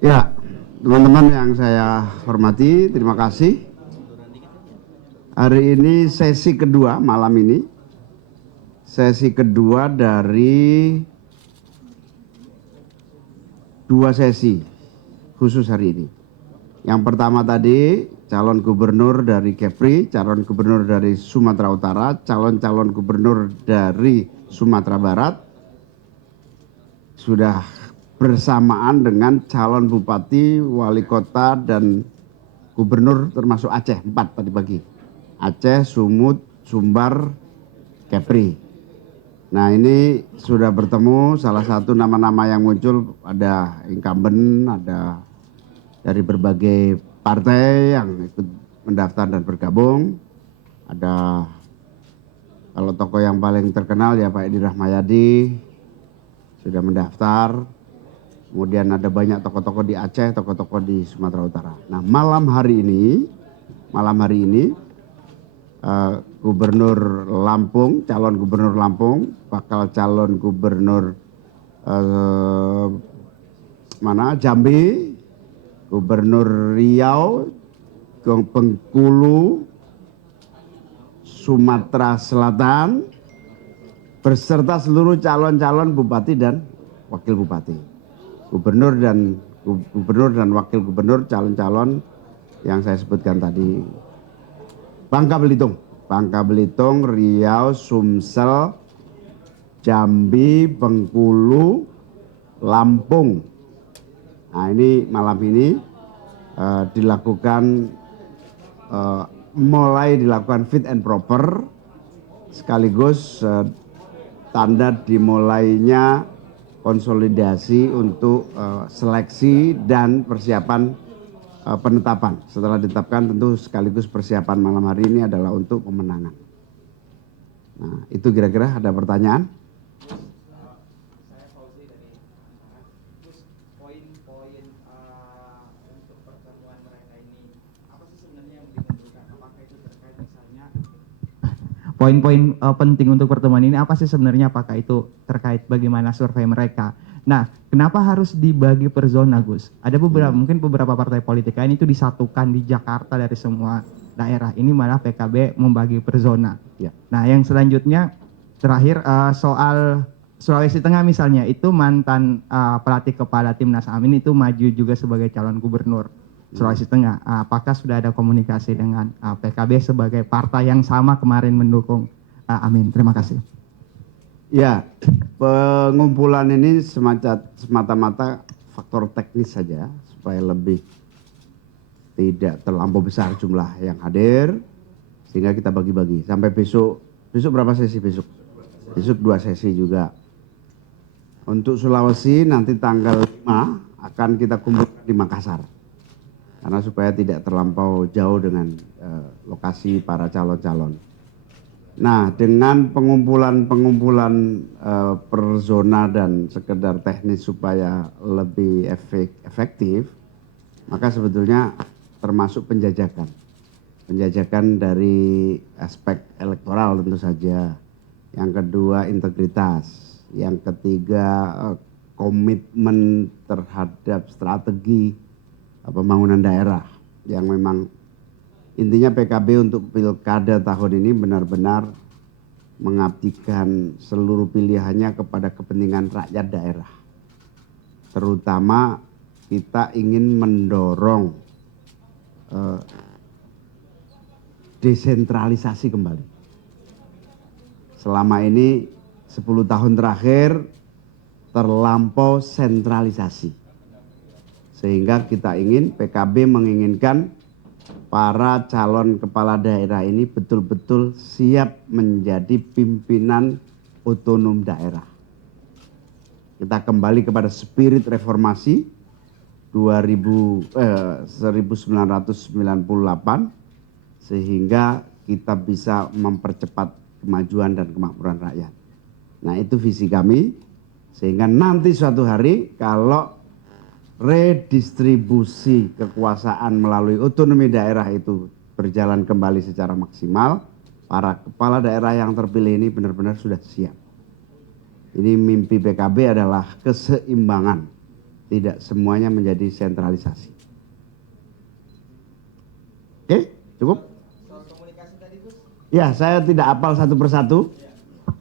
Ya, teman-teman yang saya hormati, terima kasih. Hari ini sesi kedua malam ini. Sesi kedua dari 2 sesi khusus hari ini. Yang pertama tadi calon gubernur dari Kepri, calon gubernur dari Sumatera Utara, calon-calon gubernur dari Sumatera Barat sudah bersamaan dengan calon bupati, wali kota, dan gubernur termasuk Aceh, 4 tadi pagi. Aceh, Sumut, Sumbar, Kepri. Nah ini sudah bertemu, salah satu nama-nama yang muncul ada incumbent, ada dari berbagai partai yang ikut mendaftar dan bergabung. Ada kalau tokoh yang paling terkenal ya Pak Edi Rahmayadi sudah mendaftar. Kemudian ada banyak tokoh-tokoh di Aceh, tokoh-tokoh di Sumatera Utara. Nah malam hari ini Gubernur Lampung, calon gubernur Lampung, bakal calon gubernur Jambi, gubernur Riau, Bengkulu, Sumatera Selatan, beserta seluruh calon-calon bupati dan wakil bupati. Gubernur dan wakil gubernur calon-calon yang saya sebutkan tadi. Bangka Belitung, Riau, Sumsel, Jambi, Bengkulu, Lampung. Nah ini malam ini mulai dilakukan fit and proper, sekaligus tanda dimulainya konsolidasi untuk seleksi dan persiapan penetapan. Setelah ditetapkan tentu sekaligus persiapan malam hari ini adalah untuk pemenangan. Nah itu kira-kira ada pertanyaan? Saya Fauzi dari terus poin-poin untuk pertemuan mereka ini apa sih sebenarnya yang dikumpulkan? Apakah itu terkait misalnya poin-poin penting untuk pertemuan ini apa sih sebenarnya? Apakah itu terkait bagaimana survei mereka? Nah, kenapa harus dibagi per zona, Gus? Ada mungkin beberapa partai politik lain itu disatukan di Jakarta dari semua daerah. Ini malah PKB membagi per zona. Ya. Nah, yang selanjutnya terakhir soal Sulawesi Tengah misalnya, itu mantan pelatih kepala Timnas Amin itu maju juga sebagai calon gubernur Sulawesi Tengah. Apakah sudah ada komunikasi dengan PKB sebagai partai yang sama kemarin mendukung Amin? Terima kasih. Ya, pengumpulan ini semata-mata faktor teknis saja supaya lebih tidak terlampau besar jumlah yang hadir, sehingga kita bagi-bagi sampai besok. Besok berapa sesi besok? Besok 2 sesi juga. Untuk Sulawesi nanti tanggal 5 akan kita kumpulkan di Makassar, karena supaya tidak terlampau jauh dengan lokasi para calon-calon. Nah, dengan pengumpulan per zona dan sekedar teknis supaya lebih efektif, maka sebetulnya termasuk penjajakan. Penjajakan dari aspek elektoral tentu saja. Yang kedua integritas. Yang ketiga komitmen terhadap strategi pembangunan daerah yang memang intinya PKB untuk pilkada tahun ini benar-benar mengabdikan seluruh pilihannya kepada kepentingan rakyat daerah. Terutama kita ingin mendorong desentralisasi kembali. Selama ini 10 tahun terakhir terlampau sentralisasi. Sehingga kita PKB menginginkan para calon kepala daerah ini betul-betul siap menjadi pimpinan otonom daerah. Kita kembali kepada spirit reformasi 1998 sehingga kita bisa mempercepat kemajuan dan kemakmuran rakyat. Nah itu visi kami, sehingga nanti suatu hari kalau redistribusi kekuasaan melalui otonomi daerah itu berjalan kembali secara maksimal, para kepala daerah yang terpilih ini benar-benar sudah siap. Ini mimpi PKB adalah keseimbangan tidak semuanya menjadi sentralisasi. Oke, cukup? Soal komunikasi tadi Gus. Ya, saya tidak hafal satu persatu.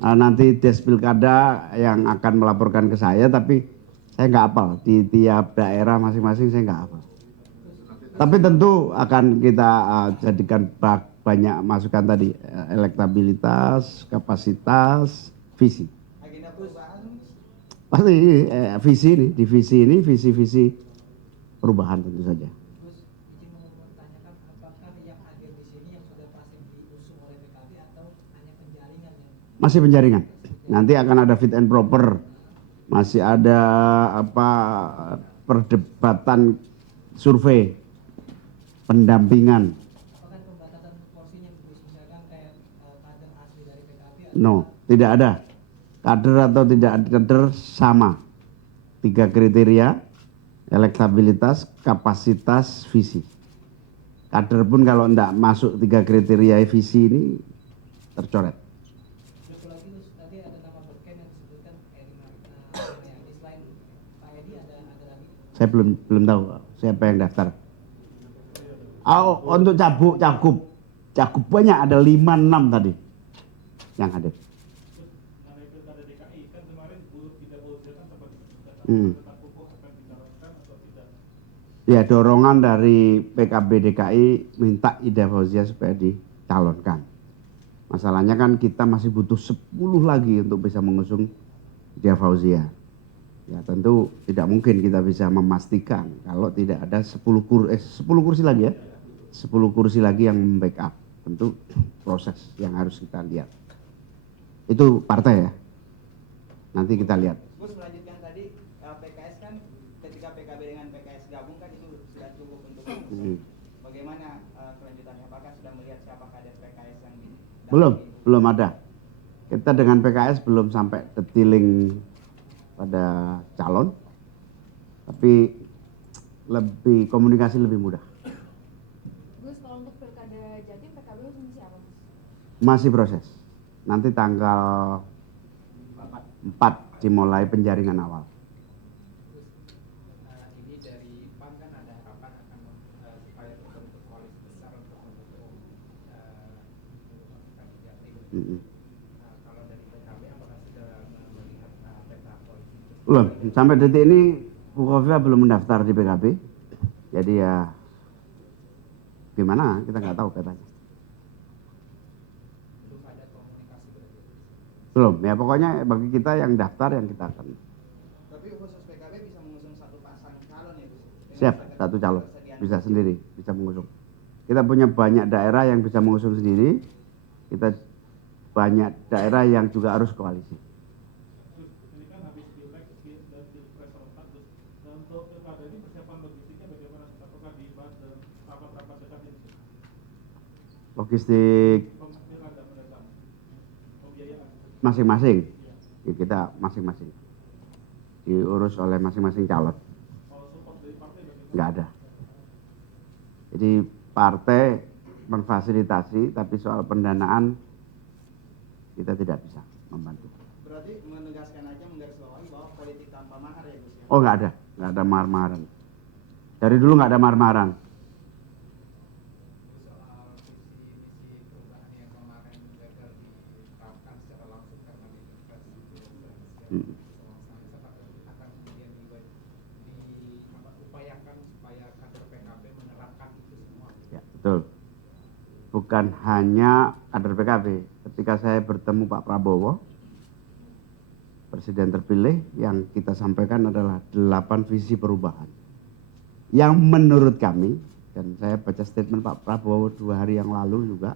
Nanti Des Pilkada yang akan melaporkan ke saya, tapi saya nggak hafal. Di tiap daerah masing-masing saya nggak hafal. Tapi tentu akan kita jadikan banyak masukan tadi, elektabilitas, kapasitas, visi. Agenda perubahan Pasti visi ini, di visi-visi perubahan tentu saja. Gus, izin mempertanyakan apakah yang hadir di sini yang sudah pasti diusung oleh PKB atau hanya penjaringan yang Masih penjaringan. Nanti akan ada fit and proper. Masih ada perdebatan survei, pendampingan. apakah pembatasan porsinya Gus, misalkan kayak kader asli dari PKB atau No, tidak ada. Kader atau tidak kader sama. 3 kriteria, elektabilitas, kapasitas, visi. Kader pun kalau tidak masuk 3 kriteria visi ini tercoret. Satu lagi Gus, tadi ada nama Berken yang disebutkan Edi Mariadi, selain Pak Edi ada lagi. Saya belum tahu siapa yang daftar. Untuk cagup banyak, ada 5-6 tadi yang hadir. Ya, dorongan dari PKB DKI minta Ida Fauzia supaya dicalonkan. Masalahnya kan kita masih butuh 10 lagi untuk bisa mengusung Ida Fauzia. Ya tentu tidak mungkin kita bisa memastikan kalau tidak ada 10 kursi lagi ya. 10 kursi lagi yang membackup. Tentu proses yang harus kita lihat. Itu partai ya. Nanti kita lihat. Gus, melanjutkan tadi PKS kan ketika PKB dengan PKS gabung kan itu sudah cukup untuk bagaimana kelanjutannya? Apakah sudah melihat siapa kader PKS yang di Belum ada. Kita dengan PKS belum sampai detailing pada calon, tapi komunikasi lebih mudah. Gus, kalau untuk pilkada Jatim PKB usung siapa Gus? Masih proses. Nanti tanggal 4 dimulai penjaringan awal. ini dari PAN kan ada harapan akan supaya terbentuk koalisi besar untuk mendukung Jatim. Kalau dari PKB apakah sudah melihat peta koalisi? Belum, sampai detik ini Bu Khofifah belum mendaftar di PKB. Jadi ya gimana kita nggak tahu petanya. Belum ada komunikasi berarti. Belum, ya pokoknya bagi kita yang daftar yang kita akan. Tapi khusus PKB bisa mengusung satu pasang calon ya Gus? Siap, satu calon, bisa sendiri, bisa mengusung. Kita punya banyak daerah yang bisa mengusung sendiri, kita banyak daerah yang juga harus koalisi. Ini kan habis Pilek dan Pilpres serentak, dan untuk pilkada ini persiapan logistiknya bagaimana? Apakah dibahas dalam rapat-rapat dekat ini? Logistik Pilkada mendatang, pembiayaan. masing-masing, ya, kita masing-masing diurus oleh masing-masing calon. Kalau support dari partai bagaimana? Nggak ada. Jadi partai memfasilitasi, tapi soal pendanaan kita tidak bisa membantu. Berarti menegaskan aja menggarisbawahi bahwa politik tanpa mahar ya Gus ya? Oh nggak ada mahar-maharan. Dari dulu nggak ada mahar-maharan. Soal visi perubahan yang kemarin gagal diterapkan secara langsung karena di Pilpres akan kemudian diupayakan supaya kader PKB menerapkan itu semua. Ya, betul. Bukan hanya kader PKB. Ketika saya bertemu Pak Prabowo, Presiden terpilih, yang kita sampaikan adalah 8 visi perubahan. Yang menurut kami, dan saya baca statement Pak Prabowo 2 hari yang lalu juga,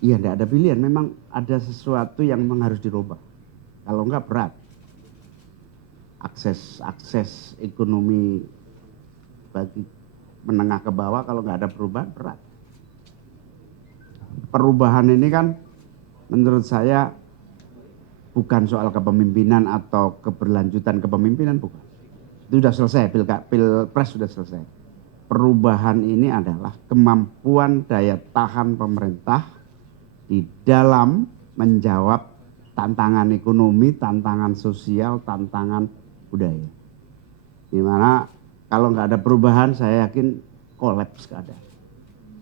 iya tidak ada pilihan, memang ada sesuatu yang memang harus dirubah. Kalau enggak berat. Akses ekonomi bagi menengah ke bawah kalau nggak ada perubahan berat. Perubahan ini kan menurut saya bukan soal kepemimpinan atau keberlanjutan kepemimpinan, bukan. Itu sudah selesai, Pilpres sudah selesai. Perubahan ini adalah kemampuan daya tahan pemerintah di dalam menjawab tantangan ekonomi, tantangan sosial, tantangan budaya. Dimana kalau nggak ada perubahan, saya yakin kolaps keadaan.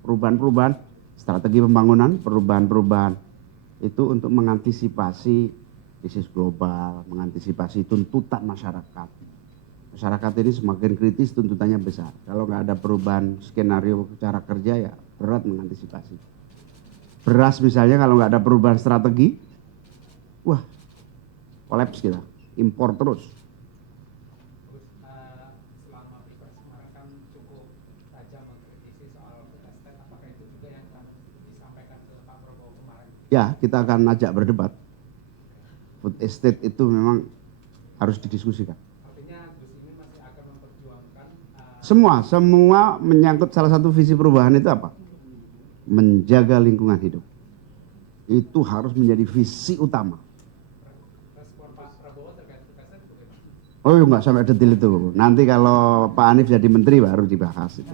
Perubahan-perubahan, strategi pembangunan, perubahan-perubahan itu untuk mengantisipasi krisis global, mengantisipasi tuntutan masyarakat. Masyarakat ini semakin kritis, tuntutannya besar. Kalau nggak ada perubahan skenario cara kerja, ya berat mengantisipasi. Beras misalnya kalau nggak ada perubahan strategi, wah, kolaps kita, impor terus. Terus selama pilpres kemarin kan cukup tajam mengkritisi soal food estate, apakah itu juga yang akan disampaikan ke Pak Prabowo kemarin? Ya, kita akan ajak berdebat. Food estate itu memang harus didiskusikan. Artinya Gus Imin masih akan memperjuangkan Semua menyangkut salah satu visi perubahan itu apa? Menjaga lingkungan hidup. Itu harus menjadi visi utama. respon Pak Prabowo terkait food estate bagaimana? Oh, nggak sampai detail itu. Nanti kalau Pak Anies jadi menteri baru dibahas itu.